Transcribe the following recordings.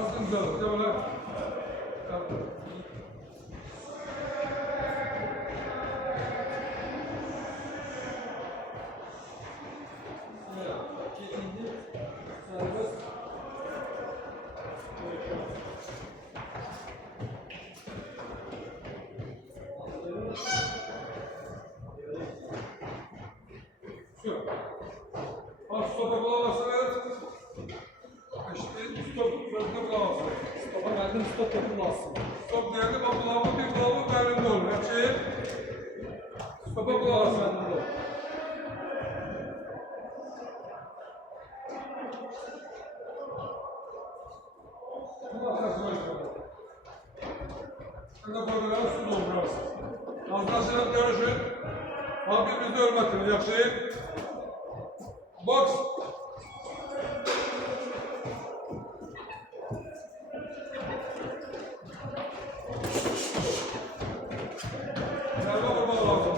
Nasıl güzel? Ne böyle? Stopa bulamazsın, evet. İşte stop, sözde bulamazsın. Stopa geldim, stop yapılmazsın. Stop geldi, ben bulamam, bir bulamam, benim de olur. Her şeyi stopa bulamazsın. Sen de koyduğuna su doldurursun. Arkadaşlarım görüşün. Rabbimizi hürmetini yaşayın. Boks. Nerede vurmak lazım?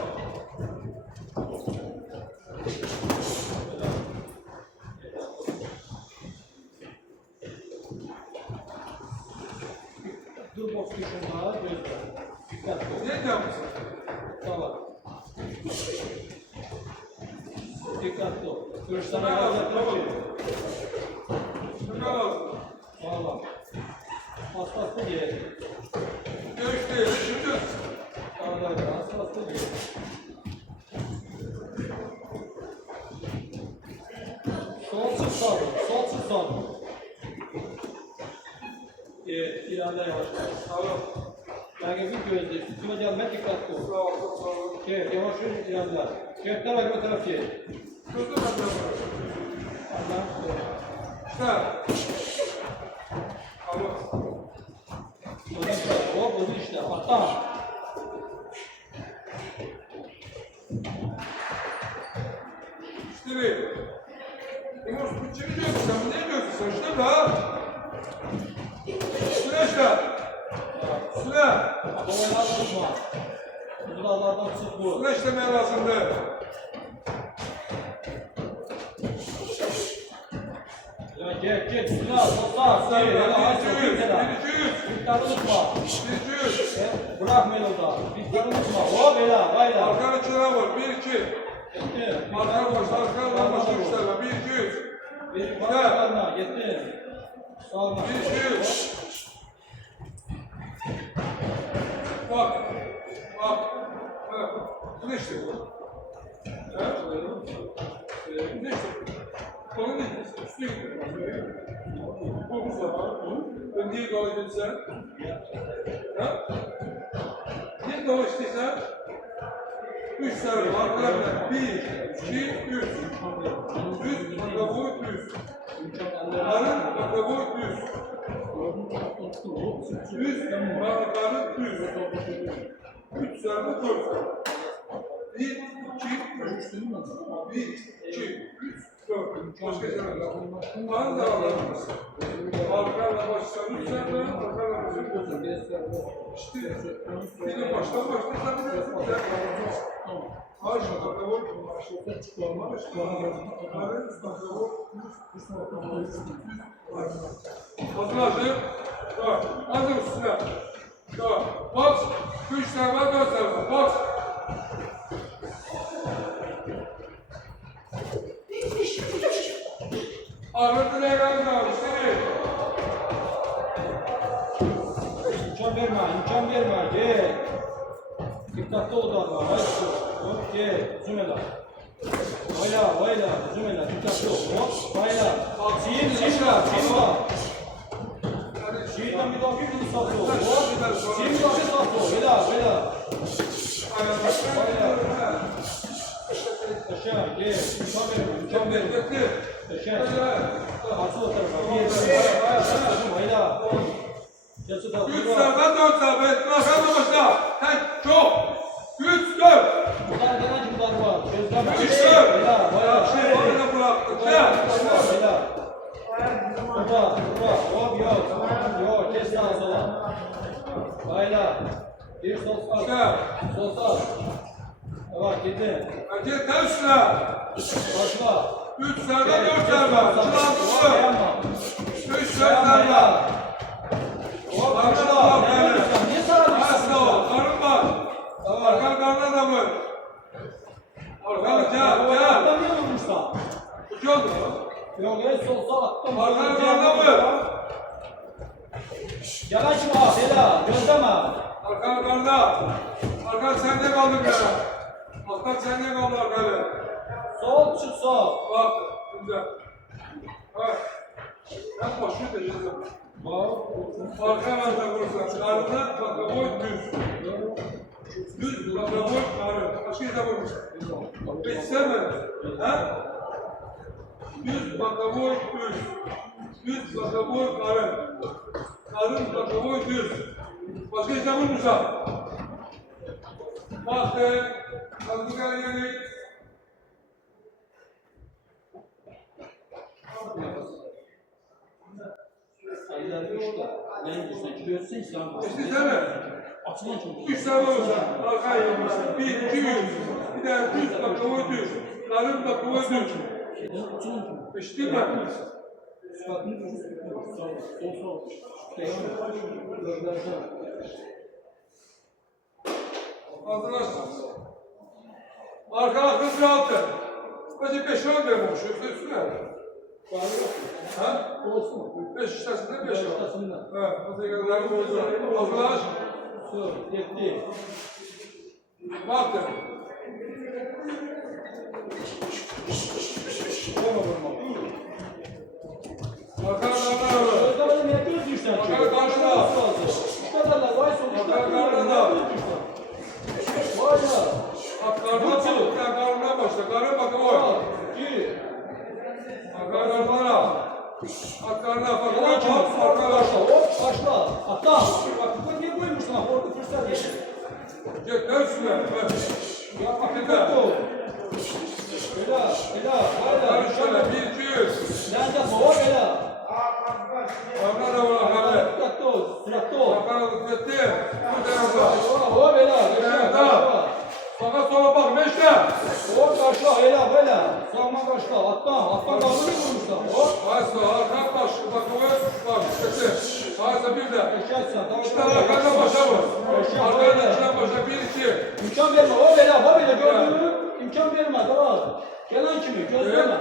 Dur boks düşün gözle. Dikkatli ol. Ne yapmışsın? Tamam. Dikkatli ol. Kırışlara Ne lazım? yaklaşık. Ne lazım? Valla. Hassaslı diye. Dövüş değil, şükür. Ağlayla hassaslı diye. Solsuz sağ. Solsuz sağ. İlerle yavaş. Tamam. Yani bir gözle. Üstüme gelme dikkatli ol. Sağ ol, sağ ol. Yavaş yavaş ilerle. Gökten var bir taraf değil. Gözde ben de yaparım. Allah'ım. İşte. Tamam. O bunu işte. Hatta. İşte bir. Yunus bu çimi diyorsun sen, ne diyorsun sen? İşte be ha. Süre işte. Süre. Babalar tutma. Bunu da Allah'tan tutma. Süre işlemeye lazımdı. Ya gel. Silah, sokak. Sen Gel. ben 1200. 1200. Dikkat unutma. 1200. Bırakmayın orada. Dikkat unutma. Hop bela. Hayla. Arkanın içine vur. 1, 2. Arkan başla, arkan başla 3 tane. 1, 200. Bir başlarına gittin. Sağına. 1, 200. Bak. Bak. Evet. Bu ne işte bu? Evet. Bu ne işte? Konu ne? Üstüne gidiyor. Bu zaman. Ben niye dolaştın sen? Ha? Niye dolaştın sen? 3 sarı arkalarına 1, 2, 3. Düz, makabut düz. Arın, makabut düz. Düz, makabut düz. 3 sarı 4 sarı. 1, 2, 3. 1, 2, 3, 4. Başka sarılar. Bunların da ağlarımız. Arkalarına başlarını 3 sarı, arkalarına başlarını 4 sarı. İşte, bir de baştan başlarsan bir de Aşağı makabut, aşağı çıkma, arın, makabut düz. Hazır. Tamam. Hazır üstüne. Tamam. Box. 3 tane var, 4 tane var. Box. Ağırlıklı devranı kalmış. Değil. İmkan verme. Gel. Dikkatli ol da Allah. Haydi. Hop gel. Uzun ele. Hayla. Uzun ele. Dikkatli ol. Hop. Hayla. Çiğinle. Çiğinden bir daha bir bunu satı ol. Hop. Çiğin bir daha bir satı ol. Hayla. Aşağı. Gel. İmkan verme. Aşağı. Asıl o tarafa. Hayla. Geçit al. 3 tane, 4 tane. Etrafına başla. Tek, çok. 3, 4. Buradan gelen cümleler var. Gözlem. 3, 4. Hayla. Şey, orada bıraktık. Gel. Baba, hop yok, kes sağa sola. Hayla, bir sol sağ, sol sağ. Evet, gidin. Gel, tel üstüne. Başla. 3 tane, 4 tane. Çılan tuttu. 3, 4 tane. Karşıla. Ne yapıyorsun? Niye sarılmışsın? Asla o. Karın var. Arkan karnına da mı? Arkan gel. Arkadan niye vurmuşsan? Uç oldu. Yok en solsa attım. Arkan karnına mı? Gel açma. Bela. Gözleme. Arkan karnına. Arkan sende kaldı be. Arkan sende kaldı arkanı. Sol çık sol. Bak. Güzel. Evet. Ben başını diyeceğim. Arkadan da vurursan. Karnına bakaboy düz. Düz bakaboy karı. Başka yere vurmuşsun. Geçsene mi? Ha? Düz bakaboy düz. Düz bakaboy karı. Karın bakaboy düz. Başka yere vurmuşsun. Bak be. Kaldı yani. Aylar üçte. Ne diyorsun? Gidiyorsun İslam. İşte sen Açılan çok. 3 tane olacak. Arkaya yapmışsın. 1, 2, 3. Bir de düz bakaboy düz. Karın bakaboy düz. Eşittir mi? Sıfatını düz. Sol. Hazırlarsın. Arka arkası altı. Bence 5'e vermemiş. Yoksa üstüne. Ha? Olsun. 5 üstesinden 5 var. Üstesinden. Evet. Nasıl kadar olacak? Hazırlaş. Yetti. Baktı. Arka arkası var. Özlemedim hep göz düşsen. Bakalım karşıda. Bu kadarlar. Vay sonuçta. Bakalım karşıda. Vay ya. Bak karnına bak. Sen karnına başla. Karnına bak o. Karnına. Bak karnına bak. Arkana başla. Hop başla. Hatta. Bak bu niye koymuşsun? Orada fırsat geçti. Gel dön üstüne. Ya bak ne oldu? Bela. Karnı şöyle. 1, 2, 3. Nerede baba bela? Karnına da bırak abi. Süratli ol. Karnına da gitti. Bu tarafta. Baba bela. Sağa sola bak. Meşte. Hop karşıla bela. Sağma karşıla. Attan dağını mı vurmuşlar? Hop. Hayır arka baş. Bak o bak. Gitti. Hayır bir de. İşte arkada başa vur. Arkada içine başa. 1, 2. İmkan verme, o bela gördün mü? İmkan verme, tamam. Gelen kimi, gözleme.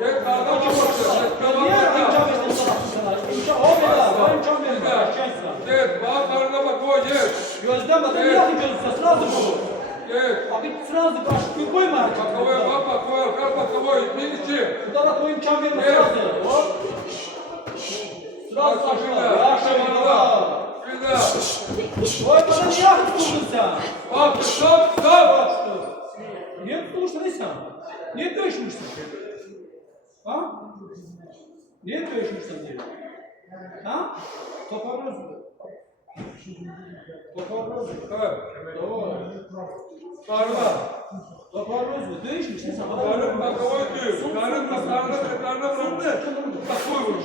Gel karnına başla. Niye imkan versin sana? İmkan, o imkan verme. Gel bak karnına bak o gel. Gözleme, sen niye yapın gözleme? Sırası bu. Gel. Abi sırası karşı koyma artık. Bak havaya bak o arkada bak o 1, 2. Bu taraf o imkan verme, sırası. Hop. Sırası karşıla. Yaşa bana. Bir daha. Oy bana niye akıl buldun sen? Bak stop. Niye tutulursun sen? Niye dövüşmüşsün? Ha? Niye dövüşmüşsün diye? Ha? Toparlıyorsun. Evet. Doğru. Karnına. Toparlıyorsun. Dövüşmüşsün sen. Karnım bak o diyor. Karnına vurdu. Bak koy vurmuş.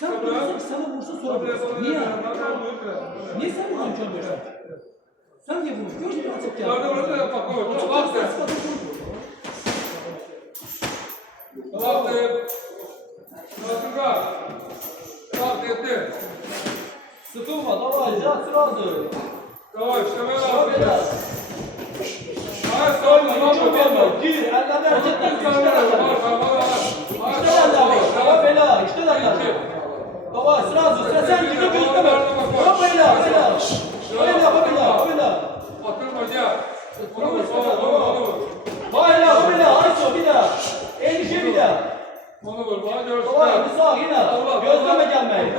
Sen vurursun ki sana vursun sonra vurursun. Niye? Niye sen vurursun ki öyle? Sen niye vurursun? Göz mü atıp geldin? Karnına vurdu ya bak o. Bak sen. Bak de. Bak dedi. Sıkılma, davay, sırası. Tamam işte ben Tamam, aldım. beyler. Hayır sorma. İmkan verme. Gir, ellerine hareket et. İşte ellerine. İşte ellerine. Tamam, beyler. İşte ellerine. Davay, sırası. Sen gibi gözleme. Tamam, beyler. Beyler. Oturma gel. Onu vur. Beyler, ayso bir daha. Endişe bir daha. Onu vur. Bana görsün. Davay, bir sağ yine. Gözleme gelmeyi.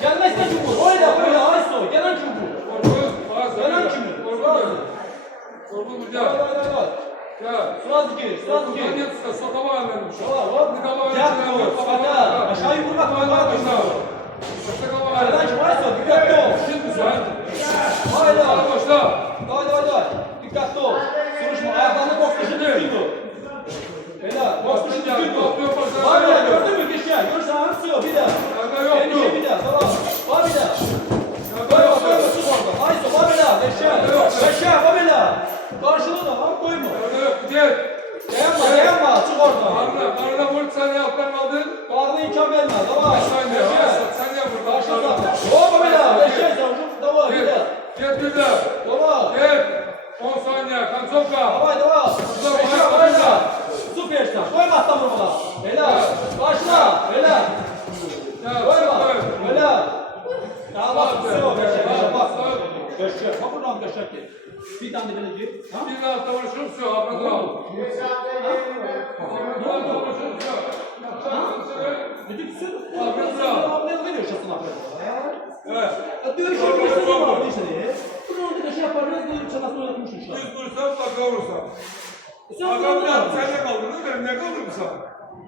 Gelmezse çukur. Öyle, ayso. Gelen çukur. Gelen kimi? Korkun mu Gel. gel. Sırası gir. Ben yetişte sokama vermemiş. Aşağı yukarı bak. Sokama Gelen vermemiş. kim ayso? Dikkatli ol. Şimdi sen. Hayda. Başla. Haydi. Dikkatli ol. Sürüşme. Ayaklarını boksuşu düzgün dur. Beyler, boksuşu düzgün dur. Hayda, gördün mü kişiler? Görürsen hepsi yok. Bir daha. Nerede yok Endişe mu? bir daha. Tamam. Var bir daha. Nerede yok mu? Çık orada. Haydi, var bir daha. Beşer, var bir daha. Karşılığı da var, koyma. Nerede yok? Gel. Dayanma. Çık oradan. Karnına vur sen ne alttan aldın? Karnına imkan verme. Tamam. Sen ne? Sen ne vurdun? Ne oldu? Bütün sür. Ne yaşasın abi? Evet. Dövüşebilirsin abi işte. Bunu da şey yaparız, bu çanası oynatmışsın şu an. Düz vursam baka vursam. Sen Bakalım bunu ya da sen ne kaldın değil mi? Ne kaldın mı sen?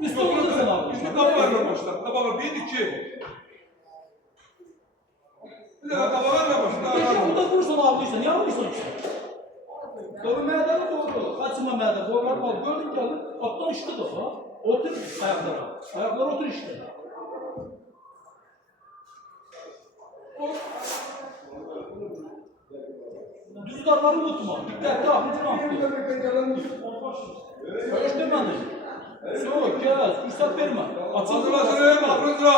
üstü olursun abi. Şimdi kafalarla başla. Kafalar 1, 2. Bir de kafalarla başla. Peki burada vursan abi işte, niye almışsın işte? Doğru meydanı doğru. Kaçma meydanı, doğrular var. Gördün geldi, attan işte defa. Otur ayaklara. Ayaklara otur işte. Düz darları unutma. Dikkatli ahmetin ahmetin. Karıştırmadın. Soğuk, gez, fırsat verme. Hazır hazır, makruzra.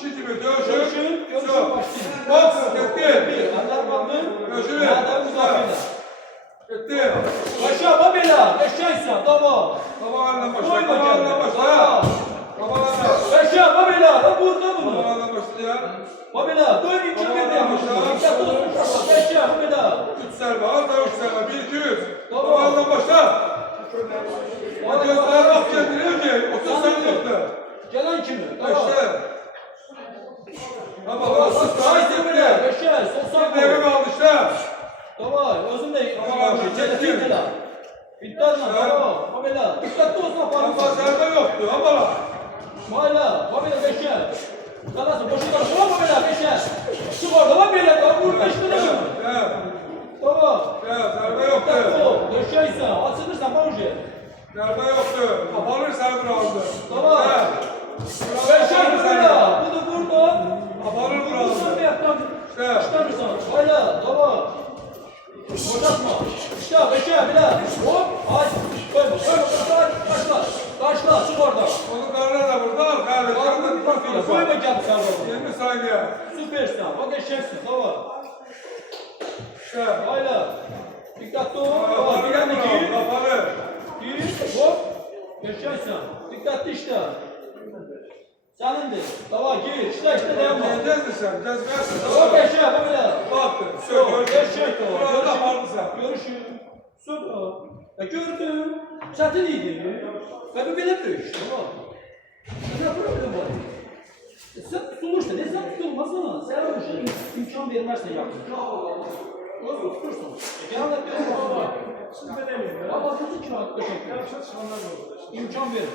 Şimdi dövüşün. Dövüşün, görüşün başlayın. Boks, gitti. Eller kaldı. Görüşün. Meydan müdafele. Gitti. Başa, babela, eşyaysa, tamam. Kafalarla başla. Koyma Kafalarla kendini. başla. Tamam. Kafalarla. Başa, babela, da burada bunu. Kafalarla başla ya. Babela, dön içe bir de yapmışlar. Dikkatli olsun. Başa, babela. 3 serve, al da 3 serve. 1, 200. Tamam. Kafalarla başla. Gözler bak kendine ki 30 saniye yoktu. Gelen kimi? Tamam. İşte. Tamam, bak, sus, Ay gitti. babela, başa, sol Bir dakika sağ. kaldı işte. Tamam, özüm de Tamam, çekti çekti. bela. Bitti lan, tamam. Babela, dikkatli olsun. Kafa serve yoktu ama bak. Hala, babela beşer. Kalasın, boşu kalsın. Tamam babela beşer. Çık orada, babela, vur beş bile mi? Ya, Tamam. ya serve Dikkatli ol, yoktu. döşeyse, açılırsan bavuşe. Serve yoktu. Kapanır serve aldı. Tamam. Ya. Beşer babela, bunu burada. Kapanır Buradan burası. bir yaptan İşte. çıkarırsan. Hala, tamam. Oynatma. İşte beşer bile. Hop, ay. Koyma, koyma, başla. Başla, çık orada. Onun karnına da burada al. Koyma Kardeşim. geldi sen baba. 20 saniye. Süpersin, bak eşeksin, tamam. İşte. Hayla. Dikkatli ol. Kapanır Bir tane burası. gir. Kapanır. Gir. Hop. Yaşaysın. Dikkatli işte. Senindir. Tamam gir. İşte devam et. Geleceğiz mi sen? Cezbeyersin. Hop yaşa. Bu bile. Baktın. Yok. Söylüyorum. Eşek o. Burada da vardı sen. Görüşün. Söz o. Gördüm. Çatın iyiydi. Ve bu bile dövüş. Tamam. Ne problem var? Sen tutulursa ne sen tutulmaz ama sen olmuşsun. İmkan vermezsen yaptın. Nasıl tutursun? Genelde bir ama siz benim ya. Ama kötü ki arkadaşlar. İmkan verin.